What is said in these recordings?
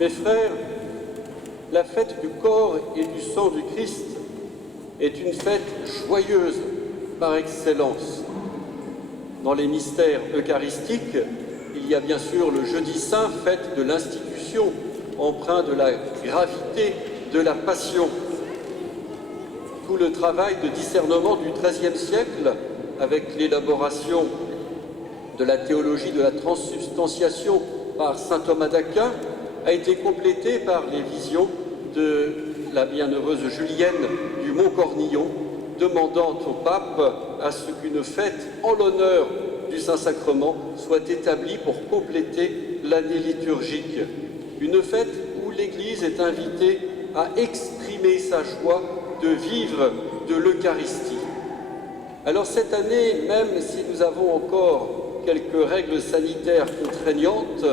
Mes frères, la fête du corps et du sang du Christ est une fête joyeuse par excellence. Dans les mystères eucharistiques, il y a bien sûr le jeudi saint, fête de l'institution, empreint de la gravité de la passion. Tout le travail de discernement du XIIIe siècle, avec l'élaboration de la théologie de la transsubstantiation par saint Thomas d'Aquin, a été complété par les visions de la bienheureuse Julienne du Mont Cornillon, demandant au pape à ce qu'une fête en l'honneur du Saint-Sacrement soit établie pour compléter l'année liturgique. Une fête où l'Église est invitée à exprimer sa joie de vivre de l'Eucharistie. Alors cette année, même si nous avons encore quelques règles sanitaires contraignantes,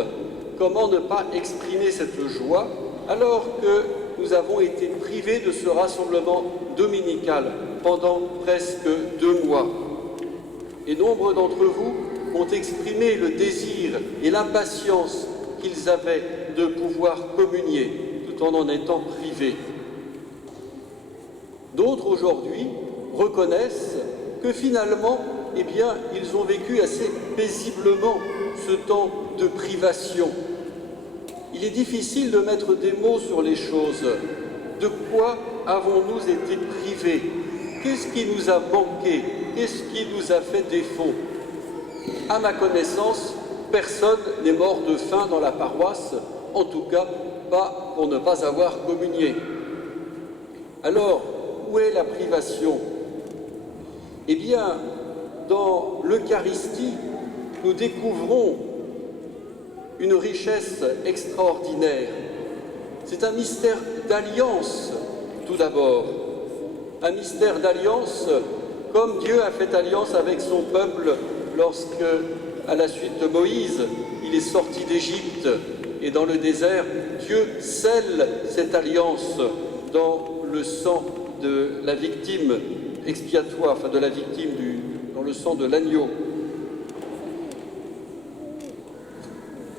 comment ne pas exprimer cette joie alors que nous avons été privés de ce rassemblement dominical pendant presque 2 mois. Et nombre d'entre vous ont exprimé le désir et l'impatience qu'ils avaient de pouvoir communier tout en étant privés. D'autres aujourd'hui reconnaissent que finalement, ils ont vécu assez paisiblement ce temps de privation. Il est difficile de mettre des mots sur les choses. De quoi avons-nous été privés? Qu'est-ce qui nous a manqué? Qu'est-ce qui nous a fait défaut? À ma connaissance, personne n'est mort de faim dans la paroisse, en tout cas pas pour ne pas avoir communié. Alors, où est la privation? Eh bien, dans l'Eucharistie, nous découvrons une richesse extraordinaire. C'est un mystère d'alliance, tout d'abord. Un mystère d'alliance, comme Dieu a fait alliance avec son peuple lorsque, à la suite de Moïse, il est sorti d'Égypte. Et dans le désert, Dieu scelle cette alliance dans le sang de la victime expiatoire, enfin de la victime dans le sang de l'agneau.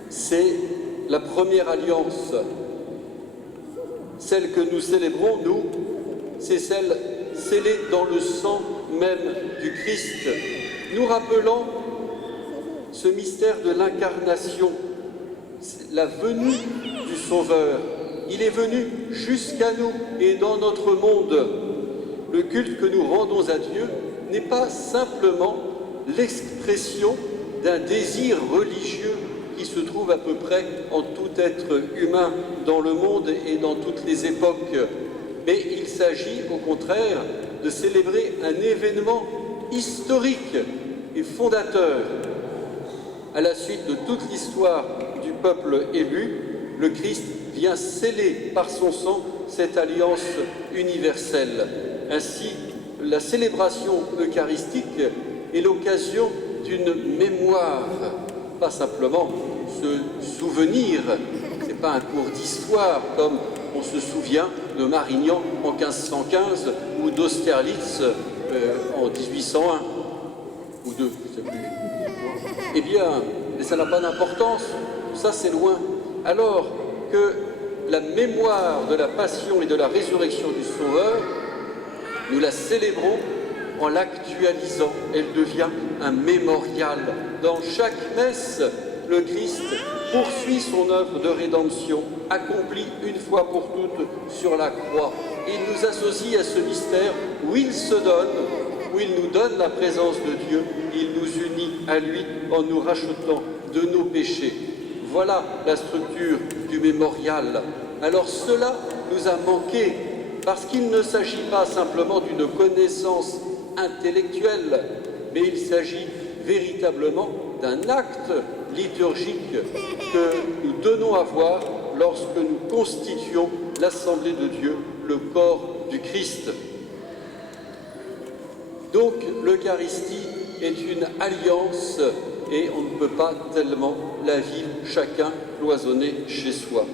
C'est la première alliance. Celle que nous célébrons, nous, c'est celle scellée dans le sang même du Christ, nous rappelant ce mystère de l'incarnation, la venue du Sauveur. Il est venu jusqu'à nous et dans notre monde. Le culte que nous rendons à Dieu n'est pas simplement l'expression d'un désir religieux qui se trouve à peu près en tout être humain dans le monde et dans toutes les époques. Mais il s'agit au contraire de célébrer un événement historique et fondateur. À la suite de toute l'histoire du peuple élu, le Christ vient sceller par son sang cette alliance universelle. Ainsi, la célébration eucharistique est l'occasion d'une mémoire, pas simplement se souvenir, ce n'est pas un cours d'histoire comme on se souvient de Marignan en 1515 ou d'Austerlitz en 1801 ou 2, je ne sais plus. Eh bien, ça n'a pas d'importance, ça c'est loin. Alors que la mémoire de la passion et de la résurrection du Sauveur, nous la célébrons en l'actualisant. Elle devient un mémorial. Dans chaque messe, le Christ poursuit son œuvre de rédemption, accomplie une fois pour toutes sur la croix. Il nous associe à ce mystère où il se donne, où il nous donne la présence de Dieu, il nous unit à lui en nous rachetant de nos péchés. Voilà la structure du mémorial. Alors cela nous a manqué parce qu'il ne s'agit pas simplement d'une connaissance intellectuelle, mais il s'agit véritablement d'un acte liturgique que nous donnons à voir lorsque nous constituons l'Assemblée de Dieu, le corps du Christ. Donc l'Eucharistie est une alliance et on ne peut pas tellement la vivre chacun cloisonné chez soi.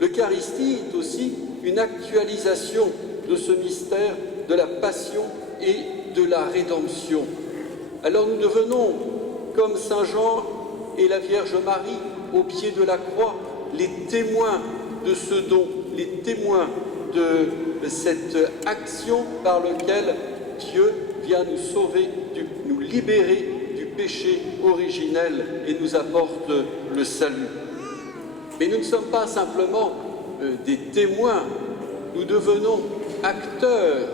L'Eucharistie est aussi une actualisation de ce mystère de la passion et de la rédemption. Alors nous devenons, comme Saint Jean et la Vierge Marie, au pied de la croix, les témoins de ce don, les témoins de cette action par laquelle Dieu vient nous sauver, nous libérer du péché originel et nous apporte le salut. Mais nous ne sommes pas simplement des témoins, nous devenons acteurs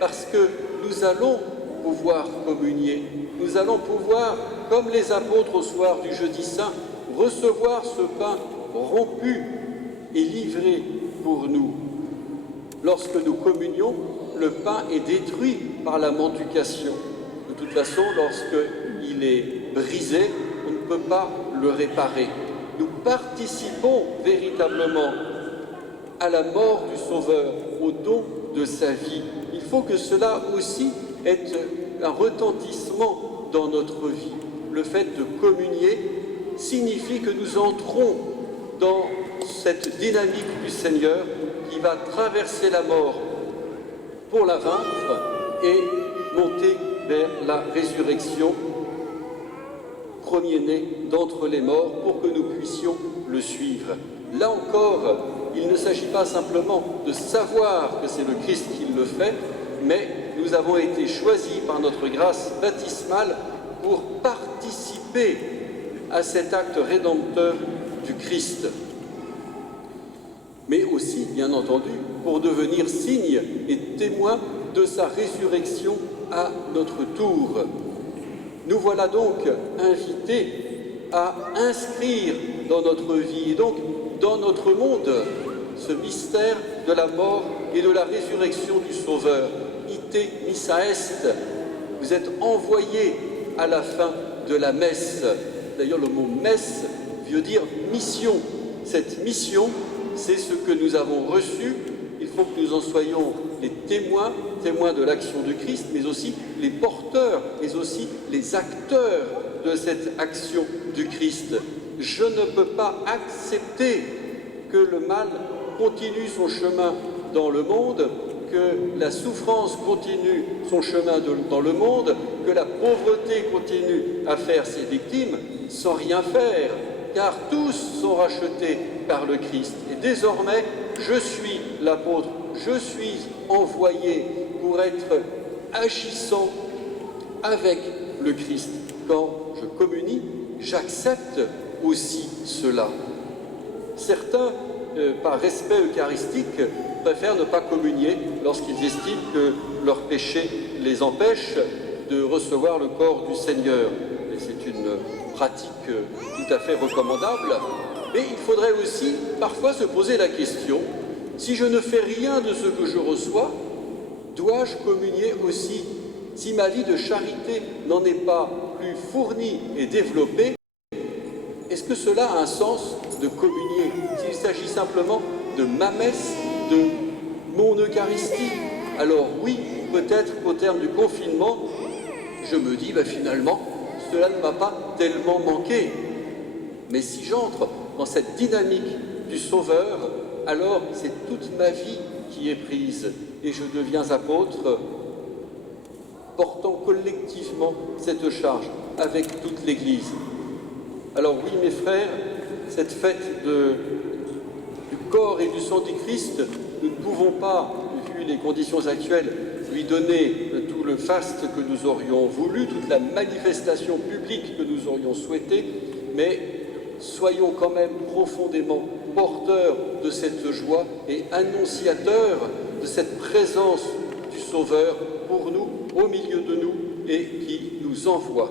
parce que nous allons pouvoir communier, nous allons pouvoir, comme les apôtres au soir du jeudi saint, recevoir ce pain rompu et livré pour nous. Lorsque nous communions, le pain est détruit par la mendication. De toute façon, lorsqu'il est brisé, on ne peut pas le réparer. Nous participons véritablement à la mort du Sauveur, au don de sa vie. Il faut que cela aussi ait un retentissement dans notre vie. Le fait de communier signifie que nous entrons dans cette dynamique du Seigneur qui va traverser la mort pour la vaincre et monter vers la résurrection, premier-né d'entre les morts, pour que nous puissions le suivre. Là encore, il ne s'agit pas simplement de savoir que c'est le Christ qui le fait, mais nous avons été choisis par notre grâce baptismale pour participer à cet acte rédempteur du Christ. Mais aussi, bien entendu, pour devenir signe et témoin de sa résurrection à notre tour. Nous voilà donc invités à inscrire dans notre vie et donc dans notre monde ce mystère de la mort et de la résurrection du Sauveur. Ite missa est. Vous êtes envoyés à la fin de la messe. D'ailleurs, le mot messe veut dire mission. Cette mission, c'est ce que nous avons reçu. Il faut que nous en soyons les témoins, témoins de l'action du Christ, mais aussi les porteurs, mais aussi les acteurs de cette action du Christ. Je ne peux pas accepter que le mal continue son chemin dans le monde, que la souffrance continue son chemin dans le monde, que la pauvreté continue à faire ses victimes sans rien faire, car tous sont rachetés par le Christ. Et désormais, je suis l'apôtre, je suis envoyé pour être agissant avec le Christ. Quand je communie, j'accepte aussi cela. Certains, par respect eucharistique, préfèrent ne pas communier lorsqu'ils estiment que leur péché les empêche de recevoir le corps du Seigneur. Et c'est une pratique tout à fait recommandable. Mais il faudrait aussi parfois se poser la question, si je ne fais rien de ce que je reçois, dois-je communier aussi? Si ma vie de charité n'en est pas plus fournie et développée, est-ce que cela a un sens de communier? S'il s'agit simplement de ma messe, de mon Eucharistie, alors oui, peut-être qu'au terme du confinement, je me dis, finalement, cela ne m'a pas tellement manqué. Mais si j'entre dans cette dynamique du Sauveur, alors c'est toute ma vie qui est prise et je deviens apôtre, portant collectivement cette charge avec toute l'Église. Alors oui, mes frères, cette fête du corps et du sang du Christ, nous ne pouvons pas, vu les conditions actuelles, lui donner tout le faste que nous aurions voulu, toute la manifestation publique que nous aurions souhaité, mais soyons quand même profondément porteurs de cette joie et annonciateurs de cette présence du Sauveur pour nous, au milieu de nous, et qui nous envoie.